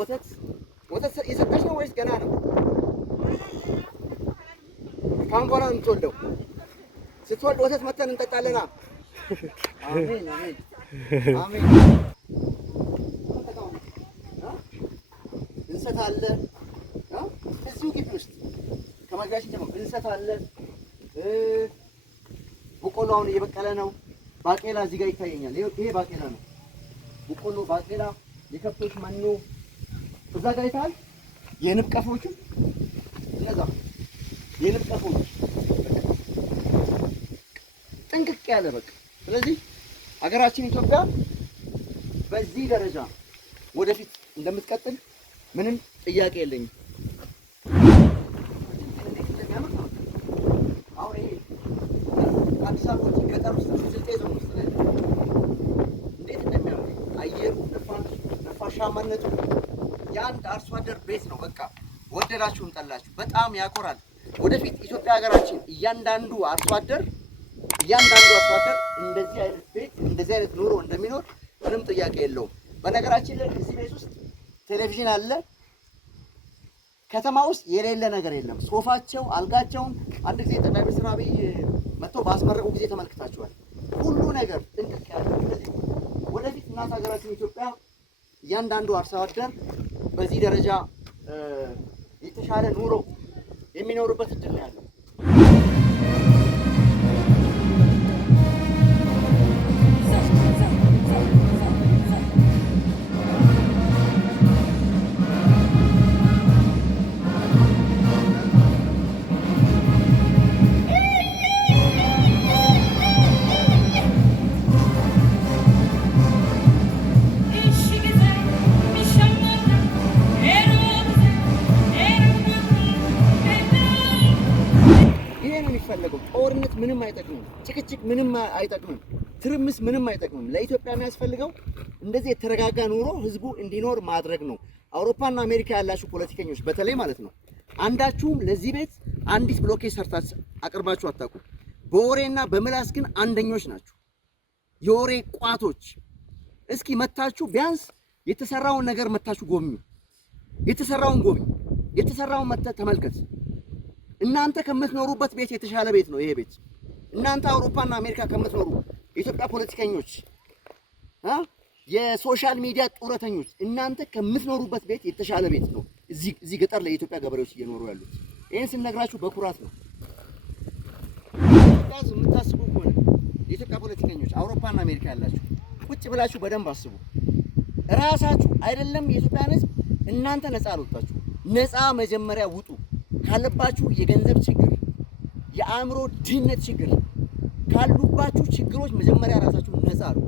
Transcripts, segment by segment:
ወተት እየሰጠች ነው ወይስ ገና ነው? ካሁን በኋላ ነው የምትወልደው። ስትወልድ ወተት መተን እንጠጣለና። አሜን አሜን አሜን። እንሰት አለ እዚሁ ግቢ ውስጥ ከመግቢያችን ጀምሮ እንሰት አለ። በቆሎ አሁን እየበቀለ ነው። ባቄላ እዚህ ጋር ይታየኛል። ይሄ ባቄላ ነው። በቆሎ፣ ባቄላ፣ የከብቶች መኖ እዛ ጋር ይታያል። የንብ ቀፎቹ እነዛ የንብ ቀፎች ጥንቅቅ ያለ በቃ። ስለዚህ ሀገራችን ኢትዮጵያ በዚህ ደረጃ ወደፊት እንደምትቀጥል ምንም ጥያቄ የለኝም። አሁን ይሄ አዲስ አበባ ገጠር ውስጥ ስልጤ ዞን ውስጥ እንዴት እንደሚያምር አየሩ፣ ነፋሻማነቱ የአንድ አርሶ አደር ቤት ነው። በቃ ወደዳችሁም ጠላችሁ በጣም ያኮራል። ወደፊት ኢትዮጵያ ሀገራችን እያንዳንዱ አርሶ አደር እንደዚህ አይነት ቤት እንደዚህ አይነት ኑሮ እንደሚኖር ምንም ጥያቄ የለውም። በነገራችን ላይ እዚህ ቤት ውስጥ ቴሌቪዥን አለ። ከተማ ውስጥ የሌለ ነገር የለም። ሶፋቸው፣ አልጋቸውን አንድ ጊዜ ጠቅላይ ሚኒስትር አብይ መጥተው ባስመረቁ ጊዜ ተመልክታችኋል። ሁሉ ነገር ጥንቅቅ ያለ። ስለዚህ ወደፊት እናት ሀገራችን ኢትዮጵያ እያንዳንዱ አርሶ አደር በዚህ ደረጃ የተሻለ ኑሮ የሚኖሩበት እድል ነው ያለው። ጦርነት ምንም አይጠቅምም። ጭቅጭቅ ምንም አይጠቅምም። ትርምስ ምንም አይጠቅምም። ለኢትዮጵያ የሚያስፈልገው እንደዚህ የተረጋጋ ኑሮ ህዝቡ እንዲኖር ማድረግ ነው። አውሮፓና አሜሪካ ያላችሁ ፖለቲከኞች በተለይ ማለት ነው አንዳችሁም ለዚህ ቤት አንዲት ብሎኬት ሰርታችሁ አቅርባችሁ አታውቁም። በወሬና በምላስ ግን አንደኞች ናችሁ። የወሬ ቋቶች። እስኪ መታችሁ ቢያንስ የተሰራውን ነገር መታችሁ ጎብኙ። የተሰራውን መተህ ተመልከት። እናንተ ከምትኖሩበት ቤት የተሻለ ቤት ነው ይሄ ቤት። እናንተ አውሮፓና አሜሪካ ከምትኖሩ የኢትዮጵያ ፖለቲከኞች፣ የሶሻል ሚዲያ ጡረተኞች እናንተ ከምትኖሩበት ቤት የተሻለ ቤት ነው እዚህ ገጠር ላይ የኢትዮጵያ ገበሬዎች እየኖሩ ያሉት። ይሄን ስንነግራችሁ በኩራት ነው። ኢትዮጵያ የምታስቡ ከሆነ የኢትዮጵያ ፖለቲከኞች አውሮፓና አሜሪካ ያላችሁ ቁጭ ብላችሁ በደንብ አስቡ። ራሳችሁ አይደለም የኢትዮጵያን ሕዝብ እናንተ ነፃ አልወጣችሁ። ነፃ መጀመሪያ ውጡ ካለባችሁ የገንዘብ ችግር፣ የአእምሮ ድህነት ችግር ካሉባችሁ ችግሮች መጀመሪያ ራሳችሁ ነፃ አሉ።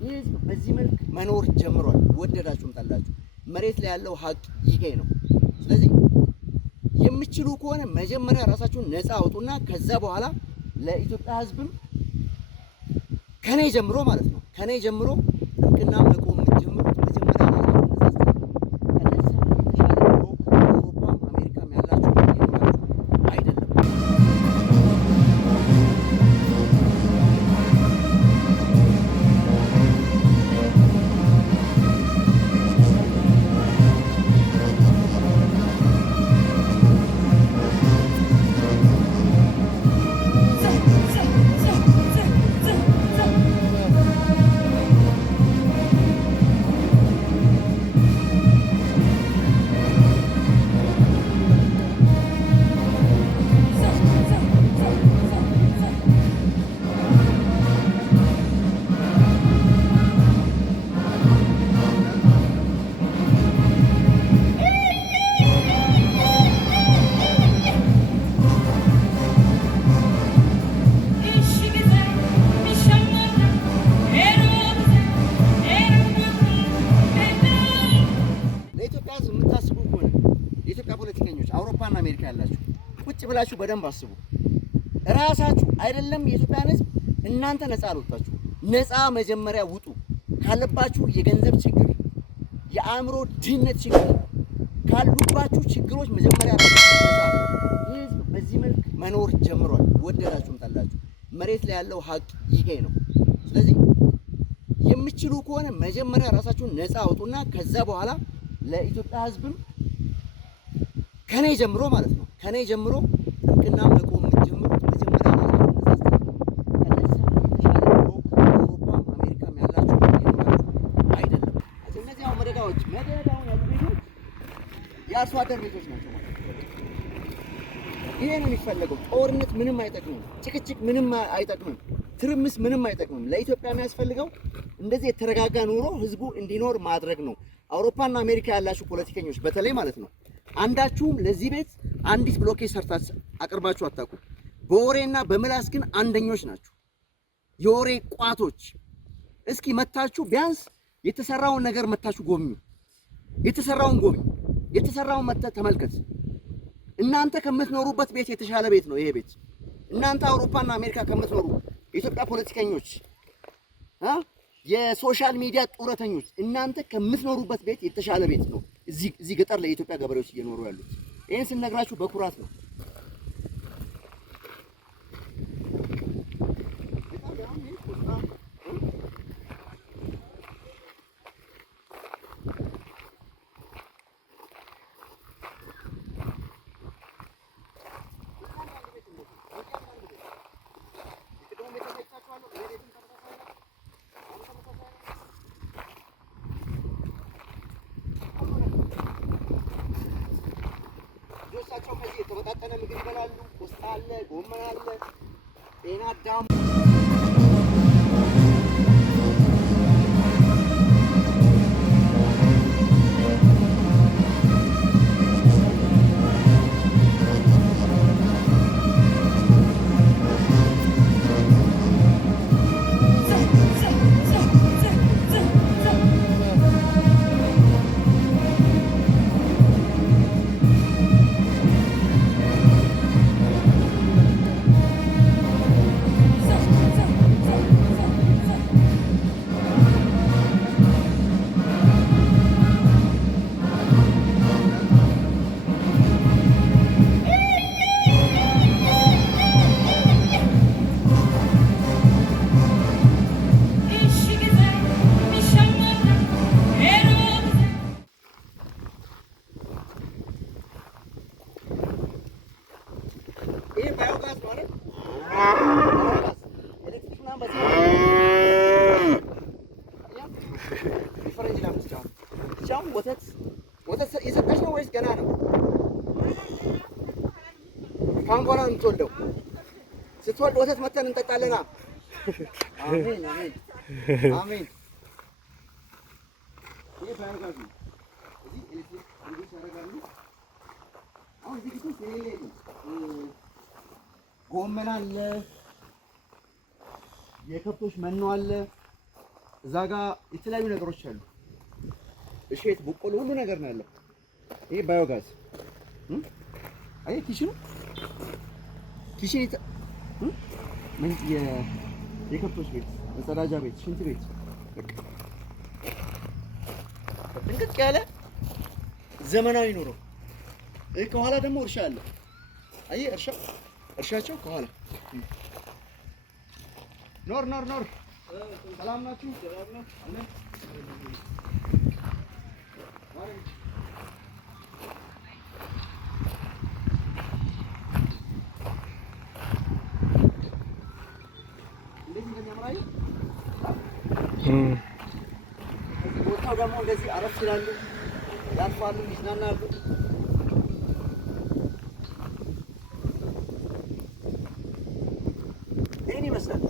ይህ ህዝብ በዚህ መልክ መኖር ጀምሯል። ወደዳችሁም ጠላችሁ መሬት ላይ ያለው ሀቅ ይሄ ነው። ስለዚህ የምትችሉ ከሆነ መጀመሪያ ራሳችሁን ነፃ አውጡና ከዛ በኋላ ለኢትዮጵያ ህዝብም ከኔ ጀምሮ ማለት ነው ከኔ ጀምሮ ጥብቅና መቆም የምትጀምሩት መጀመሪያ አውሮፓና አሜሪካ ያላችሁ ቁጭ ብላችሁ በደንብ አስቡ። ራሳችሁ አይደለም የኢትዮጵያን ህዝብ እናንተ ነፃ አልወጣችሁ። ነፃ መጀመሪያ ውጡ ካለባችሁ የገንዘብ ችግር፣ የአእምሮ ድህነት ችግር ካሉባችሁ ችግሮች መጀመሪያ ራሳችሁ ነፃ አሉ። ይህ ህዝብ በዚህ መልክ መኖር ጀምሯል። ወደዳችሁም ጠላችሁ መሬት ላይ ያለው ሀቅ ይሄ ነው። ስለዚህ የምትችሉ ከሆነ መጀመሪያ ራሳችሁን ነፃ አውጡና ከዛ በኋላ ለኢትዮጵያ ህዝብም ከኔ ጀምሮ ማለት ነው ከኔ ጀምሮ ጥብቅና መቆም የምትጀምሩት መጀመሪያ አውሮፓም አሜሪካም ያላችሁ አይደለም። እነዚህ አሁን መደዳውን ያሉ ቤቶች የአርሶ አደር ቤቶች ናቸው ማለት ነው። ይሄ ነው የሚፈለገው። ጦርነት ምንም አይጠቅምም፣ ጭቅጭቅ ምንም አይጠቅምም፣ ትርምስ ምንም አይጠቅምም። ለኢትዮጵያ የሚያስፈልገው እንደዚህ የተረጋጋ ኑሮ ህዝቡ እንዲኖር ማድረግ ነው። አውሮፓና አሜሪካ ያላችሁ ፖለቲከኞች በተለይ ማለት ነው አንዳችሁም ለዚህ ቤት አንዲት ብሎኬት ሰርታችሁ አቅርባችሁ አታውቁም። በወሬና በምላስ ግን አንደኞች ናችሁ፣ የወሬ ቋቶች። እስኪ መታችሁ ቢያንስ የተሰራውን ነገር መታችሁ ጎብኙ፣ የተሰራውን ጎብኙ፣ የተሰራውን መተህ ተመልከት። እናንተ ከምትኖሩበት ቤት የተሻለ ቤት ነው ይሄ ቤት። እናንተ አውሮፓና አሜሪካ ከምትኖሩ የኢትዮጵያ ፖለቲከኞች የሶሻል ሚዲያ ጡረተኞች እናንተ ከምትኖሩበት ቤት የተሻለ ቤት ነው እዚህ ገጠር ለኢትዮጵያ ገበሬዎች እየኖሩ ያሉት። ይሄን ስንነግራችሁ በኩራት ነው። ልጆቻቸው ከዚህ የተመጣጠነ ምግብ ይበላሉ። ቆስጣ አለ፣ ጎመን አለ፣ ጤና አዳም ወተት የሰጠች ነው ወይስ ገና ነው? ካሁን በኋላ የምትወልደው ስትወልድ ወተት መተን እንጠጣለና። አሜን አሜን አሜን። ይሄ ባዮጋዝ ነው። እዚህ ኤሌክትሪክ እንዲህ ያደርጋሉ። አሁን እዚህ ግቢ ጎመን አለ፣ የከብቶች መኖ አለ፣ እዛ ጋር የተለያዩ ነገሮች አሉ። እሸት፣ በቆሎ፣ ሁሉ ነገር ነው ያለው። ይሄ ባዮጋዝ አይ ኪሽኑ ምን የከብቶች ቤት፣ መጸዳጃ ቤት፣ ሽንት ቤት ጥንቅቅ ያለ ዘመናዊ ኑሮ። ከኋላ ደግሞ እርሻ አለ። አይ እርሻቸው ከኋላ ኖር ሰላም ናችሁ? አሜን። ቦታው ደግሞ እንደዚህ አረፍ ይላሉ፣ ያርፋሉ፣ ይዝናናሉ። ይህን ይመስላል።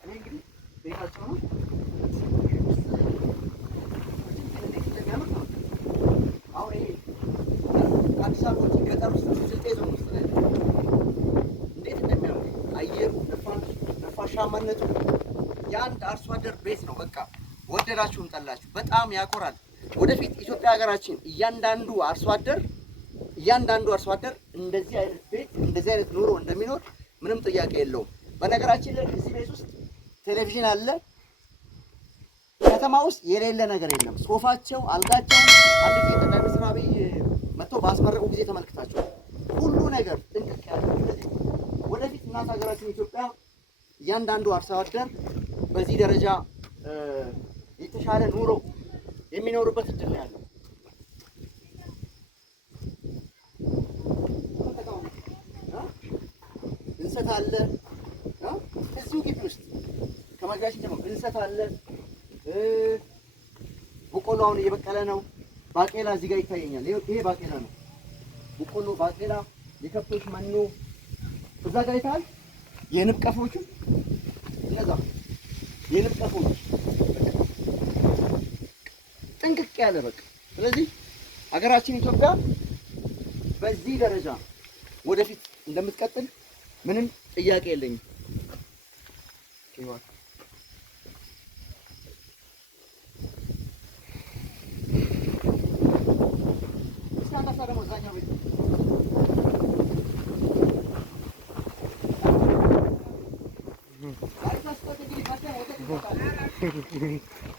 እኔ እንግዲህ ቤታቸው ነው። አሁን ይሄ አዲስ አበባ ውጭ ገጠር ውስጥ ስልጤ ዞን ውስጥ ላይ እንዴት እንደሚያምር አየሩ፣ ነፋሻማነቱ የአንድ አርሶ አደር ቤት ነው። በቃ ወደዳችሁም ጠላችሁ በጣም ያኮራል። ወደፊት ኢትዮጵያ ሀገራችን እያንዳንዱ አርሶ አደር እንደዚህ አይነት ቤት እንደዚህ አይነት ኑሮ እንደሚኖር ምንም ጥያቄ የለውም። በነገራችን ላይ እዚህ ቤት ውስጥ ቴሌቪዥን አለ። ከተማ ውስጥ የሌለ ነገር የለም። ሶፋቸው፣ አልጋቸው አንድ ጊዜ ጠቅላይ ሚኒስትር አብይ መጥተው ባስመረቁ ጊዜ ተመልክታችኋል። ሁሉ ነገር ጥንቅቅ ያለ። ወደፊት እናት ሀገራችን ኢትዮጵያ እያንዳንዱ አርሶ አደር በዚህ ደረጃ የተሻለ ኑሮ የሚኖሩበት እድል ነው ያለው። እንሰት አለ እዚሁ ግቢ ውስጥ ከመግቢያችን ጀምሮ እንሰት አለ። በቆሎ አሁን እየበቀለ ነው። ባቄላ እዚህ ጋር ይታየኛል። ይሄ ባቄላ ነው። በቆሎ፣ ባቄላ፣ የከብቶች መኖ እዛ ጋር ይታል። የንብ ቀፎቹ እነዛ የንብ ቀፎች ጥንቅቅ ያለ በቃ። ስለዚህ ሀገራችን ኢትዮጵያ በዚህ ደረጃ ወደፊት እንደምትቀጥል ምንም ጥያቄ የለኝም።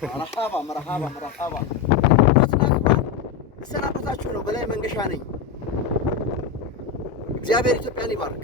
መርሐባ መርሐባ መርሐባ እሰናበታችሁ ነው። በላይ መንገሻ ነኝ። እግዚአብሔር ኢትዮጵያን ይባርክ።